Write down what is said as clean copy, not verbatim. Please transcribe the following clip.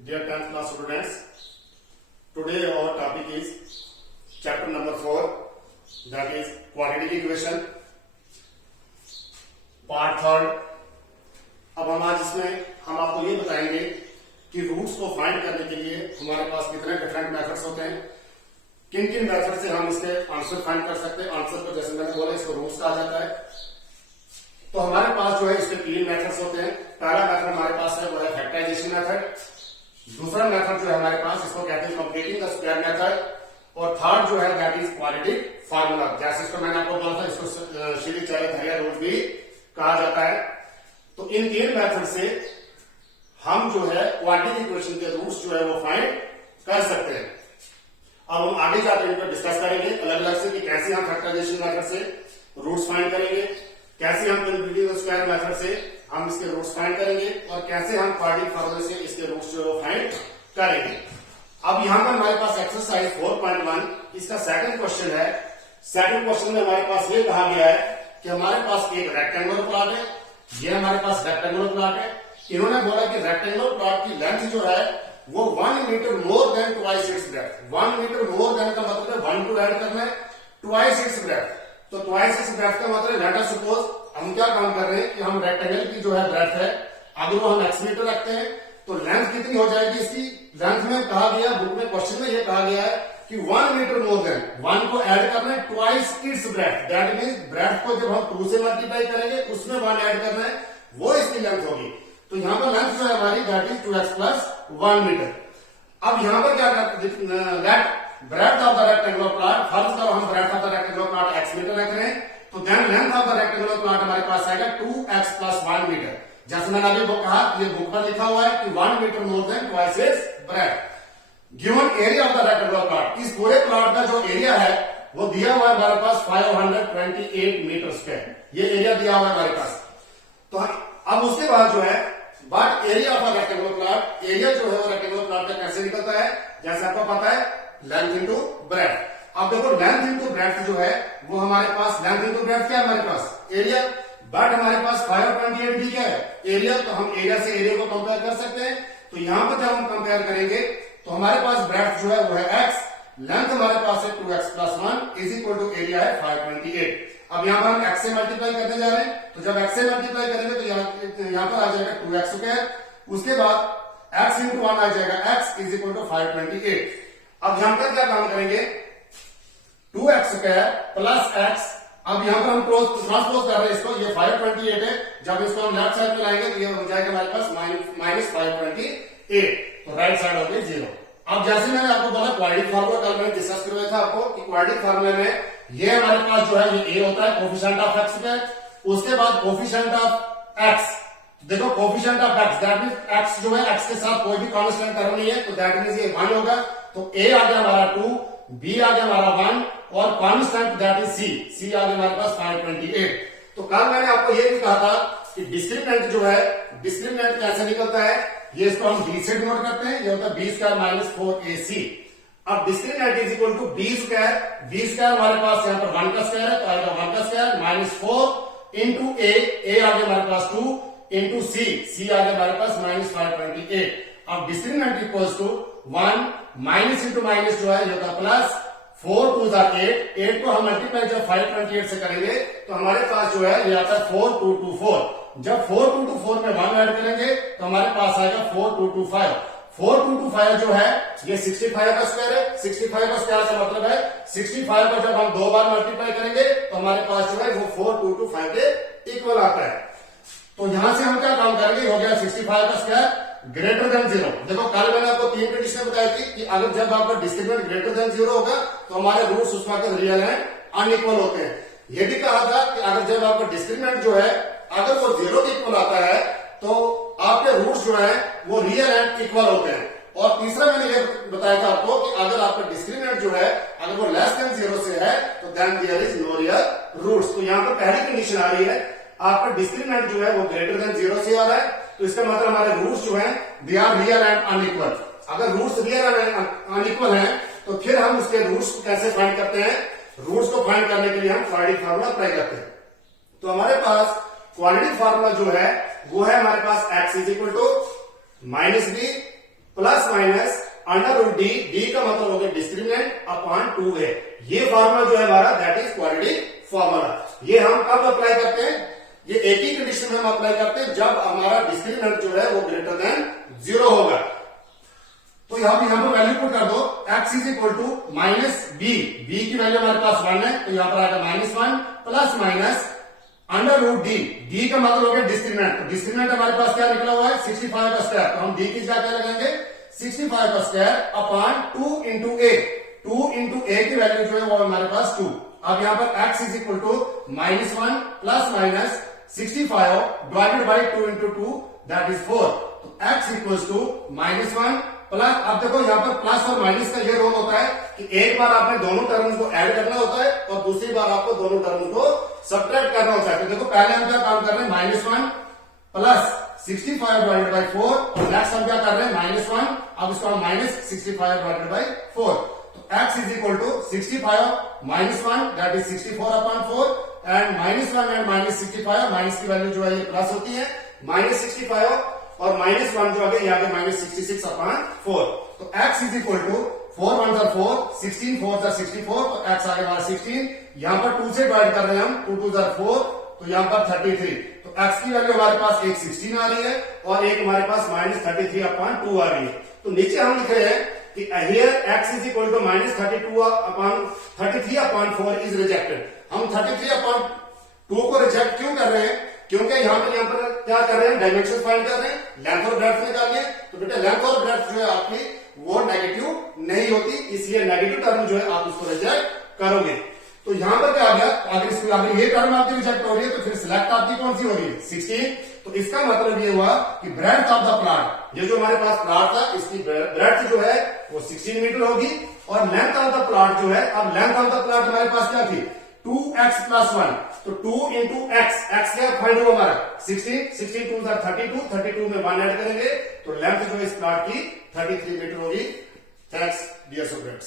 Dear 10th class students, today our topic is chapter number 4, that is quadratic equation, part 3rd. अब हम आज इसमें हम आपको ये बताएंगे कि रूट्स को फाइंड करने के लिए हमारे पास कितने डिफरेंट मेथड्स होते हैं, किन किन मेथड से हम इसके आंसर फाइंड कर सकते हैं। आंसर को जैसे मैंने बोला इसको रूट्स कहा जाता है। तो हमारे पास जो है इसके तीन मेथड्स होते हैं। पहला मेथड हमारे पास है वो है फैक्टराइजेशन मेथड। दूसरा मेथड जो है हमारे पास इसको कहते हैं कंप्लीटिंग द स्क्वायर मेथड, और थर्ड जो है दैट इज क्वाड्रेटिक फार्मूला। जैसे इसको मैंने आपको बोला था, इसको श्री चार्य रूट भी कहा जाता है। तो इन तीन मेथड से हम जो है क्वाड्रेटिक इक्वेशन के रूट्स जो है वो फाइंड कर सकते हैं। अब हम आगे जाकर इनको डिस्कस करेंगे अलग अलग से कि कैसे हम फैक्टराइजेशन मेथड से रूट्स फाइंड करेंगे, कैसे हम कंप्लीटिंग द स्क्वायर मेथड से हम इसके रूट्स फाइंड करेंगे, और कैसे हम क्वाड्रेटिक फार्मूले से इसके रूट्स जो है फाइंड करेंगे। अब यहां पर हमारे पास एक्सरसाइज 4.1 इसका सेकंड क्वेश्चन है। सेकंड क्वेश्चन में हमारे पास ये कहा गया है कि हमारे पास एक रेक्टेंगुलर प्लॉट है, ये हमारे पास रेक्टेंगुलर प्लॉट है। इन्होंने बोला कि रेक्टेंगुलर प्लॉट की लेंथ जो है वो 1 meter more than twice its breadth. 1 meter more than का मतलब है 1 टू ऐड करना है, ट्वाइस इट्स ब्रेड्थ। तो ट्वाइस इट्स ब्रेड्थ का मतलब लेट अस सपोज हम क्या काम कर रहे हैं कि हम रेक्टेंगल की जो है ब्रेड्थ है, अगर वो हम x मीटर रखते हैं तो लेंथ कितनी हो जाएगी इसकी। लेंथ में कहा गया, बुक में क्वेश्चन में ये कहा गया है कि 1 मीटर मोर देन 1 को ऐड करना है, twice its breadth. That means breadth को जब हम 2 से मल्टीप्लाई करेंगे उसमें 1 ऐड करना है, वो इसकी लेंथ होगी। तो यहां पर लेंथ जो है हमारी that is 2x plus 1 metre. अब यहां पर क्या let breadth of the rectangular plot, first जब हम breadth of the rectangular plot x meter रख रहे हैं तो then length of the rectangular plot हमारे पास आएगा 2x प्लस 1 मीटर। जैसे मैंने अभी कहा, ये बुक पर लिखा हुआ है कि 1 meter more than twice its breadth. Given area of the rectangular plot, इस पूरे प्लॉट का जो एरिया है वो दिया हुआ है हमारे पास 528 मीटर स्क्वायर, ये एरिया दिया हुआ है हमारे पास। तो अब उसके बाद जो है but area of rectangular plot, area जो है वो रेक्टेंगुलर प्लॉट का कैसे निकलता है, जैसे आपको पता है लेंथ इंटू ब्रेड्थ। अब देखो लेंथ इंटू ब्रेड्थ जो है वो हमारे पास, लेंथ इंटू ब्रेड्थ क्या है हमारे पास एरिया, बट हमारे पास 528 भी क्या है एरिया। तो हम एरिया से एरिया को कंपेयर कर सकते हैं। तो यहां पर जब हम कंपेयर करेंगे तो हमारे पास ब्रेड्थ जो है वो है x, लेंथ हमारे पास है 2x plus 1 is equal to area है 528। अब यहां पर हम x से मल्टीप्लाई करने जा रहे हैं, तो जब x से मल्टीप्लाई करेंगे तो यहां पर आ जाएगा 2x स्क्वायर, उसके बाद x इंटू 1 आ जाएगा x इज इक्वल टू 528। अब यहां पर क्या काम करेंगे 2x स्क्वायर प्लस x, अब यहां पर हम ट्रांसपोज कर रहे हैं इसको, ये 528 है, जब इसको हम लेफ्ट साइड पे लाएंगे तो ये हो जाएगा हमारे पास माइनस 528, तो राइट साइड हो गई 0। अब जैसे मैंने आपको बोला क्वाड्रेटिक फार्मूला कल मैंने डिस्कस करवाया था आपको कि क्वाड्रेटिक फार्मूले में ये हमारे पास जो है ये a होता है कोफिशिएंट ऑफ x पे, उसके बाद कोफिशिएंट ऑफ x। देखो coefficient of x that means x जो है x के साथ कोई भी कांस्टेंट टर्म नहीं है, तो दैट मींस ये 1 होगा। तो a आ गया हमारा 2, b आ गया हमारा 1, और कांस्टेंट दैट इज c आ गया हमारे पास 528। तो कल मैंने आपको ये भी कहा था कि डिस्क्रिमिनेंट जो है, डिस्क्रिमिनेंट कैसे निकलता है, ये इसको हम b से डिनोट करते हैं, ये होता है b स्क्वायर माइनस 4ac। अब discriminant is equal to b square हमारे पास यहाँ पर 1 का स्क्वायर है, तो आएगा 1 का स्क्वायर माइनस 4 इंटू a आ गया हमारे पास 2 इंटू c आ गया हमारे पास माइनस 528। अब discriminant equals to 1 minus into minus जो है ये होगा प्लस, 4 2 8 को हम मल्टीप्लाई जब 528 से करेंगे तो हमारे पास जो है ये आता है 4224। जब 4224 में 1 ऐड करेंगे तो हमारे पास आएगा 4225। 4225 जो है ये 65 का स्क्वायर है, 65 का स्क्वायर का मतलब है 65 को जब हम 2 बार मल्टीप्लाई करेंगे तो हमारे पास जो है वो 4225 के इक्वल आता है। तो यहां से हम क्या काम करेंगे, हो गया 65 का स्क्वायर ग्रेटर देन 0। देखो कल मैंने आपको 3 कंडीशन बताई थी कि अगर जब आपका डिस्क्रिमिनेंट ग्रेटर देन 0 होगा तो हमारे रूट्स उस वक्त रियल एंड अनइक्वल होते हैं। ये भी कहा था कि अगर जब आपका डिस्क्रिमिनेंट जो है अगर वो 0 के इक्वल आता है तो आपके रूट्स जो है वो रियल एंड इक्वल होते हैं। और तीसरा मैंने ये बताया था आपको कि अगर आपका डिस्क्रिमिनेंट जो है अगर वो लेस देन 0 से है तो then there is no real roots. तो यहाँ पर पहली कंडीशन आ रही है, आपका डिस्क्रिमिनेंट जो है वो ग्रेटर देन 0 से आ रहा है, तो इसका मतलब हमारे रूट्स जो हैं they are real and unequal. अगर रूट्स रियल एंड अनइक्वल हैं तो फिर हम उसके रूट्स को कैसे फाइंड करते हैं, रूट्स को फाइंड करने के लिए हम क्वाड्रेटिक फार्मूला अप्लाई करते हैं। तो हमारे पास क्वाड्रेटिक फार्मूला जो है वो है हमारे पास x is equal to minus B plus minus under root D, D का मतलब हो गया डिस्क्रिमिनेंट अपॉन 2a। ये फार्मूला जो है हमारा दैट इज क्वाड्रेटिक फार्मूला। ये हम कब अप्लाई करते हैं? ये एक ही कंडीशन में हम अप्लाई करते हैं जब हमारा डिस्क्रिमिनेंट जो है वो ग्रेटर देन 0 होगा। तो यहां पर वैल्यू पुट कर दो, x is equal to minus B, B की वैल्यू हमारे पास 1 है, तो यहां पर आएगा -1 plus minus under root D, D का मतलब हो गया डिस्क्रिमिनेंट। तो डिस्क्रिमिनेंट हमारे पास क्या निकला हुआ है 65 का स्क्वायर, तो हम डी की जगह क्या लगाएंगे 65 का स्क्वायर अपॉन 2 इंटू ए, 2 इंटू ए की वैल्यू जो है वो हमारे पास 2। अब यहां पर x is equal to -1 plus minus 65 divided by 2 into 2 that is 4। तो x इक्वल्स टू -1 प्लस, अब देखो यहां पर प्लस और माइनस का ये रोल होता है कि एक बार आपने दोनों टर्म्स को ऐड करना होता है और दूसरी बार आपको दोनों टर्म्स को सब्ट्रैक्ट करना होता है। तो देखो पहले हम क्या काम कर रहे हैं -1 प्लस 65 डिवाइडेड बाई 4 और नेक्स्ट हम क्या कर रहे हैं -1, अब इसको हम -65 डिवाइडेड बाई 4। तो x is equal to 65 -1 that is 64 upon 4 and -1 and -65, minus की वैल्यू जो है ये प्लस होती है, -65 और -1 जो आ गया ये आ गया -66 अपॉन 4। तो x इज इक्वल टू 4 1 जा 4, 16 4 जा 64, तो x आ गया हमारा 16। यहां पर 2 से डिवाइड कर रहे हैं हम, 2 2 जा 4, तो यहां पर 33। तो x की वैल्यू हमारे पास एक 16 आ रही है और एक हमारे पास -33 अपॉन 2 आ रही है। तो नीचे हम लिख रहे हैं कि here x is equal to -33 upon 4 is rejected. हम 33 अपॉन 2 को रिजेक्ट क्यों कर रहे हैं? क्योंकि यहां पर क्या कर रहे हैं, डायमेंशन फाइंड कर रहे हैं, लेंथ और ब्रेड्थ निकालिए। तो बेटा लेंथ और ब्रेड्थ जो है आपकी वो नेगेटिव नहीं होती, इसलिए नेगेटिव टर्म जो है आप उसको रिजेक्ट करोगे। तो यहां पर क्या आ गया, अगर ये टर्म आपकी रिजेक्ट हो रही है तो फिर सिलेक्ट आपकी कौन सी हो रही है 16। तो इसका मतलब ये हुआ कि ब्रेड्थ ऑफ द प्लॉट, ये जो हमारे पास प्लॉट था इसकी ब्रेड्थ जो है वो 16 मीटर होगी और लेंथ ऑफ द प्लॉट जो है, अब लेंथ ऑफ द प्लॉट हमारे पास क्या थी 2x प्लस 1, तो 2 इंटू एक्स, एक्स क्या फाइंड हुआ हमारा 16, 16 2 32, 32 में 1 ऐड करेंगे तो लेंथ जो है इस प्लॉट की 33 मीटर होगी। Thanks dear students.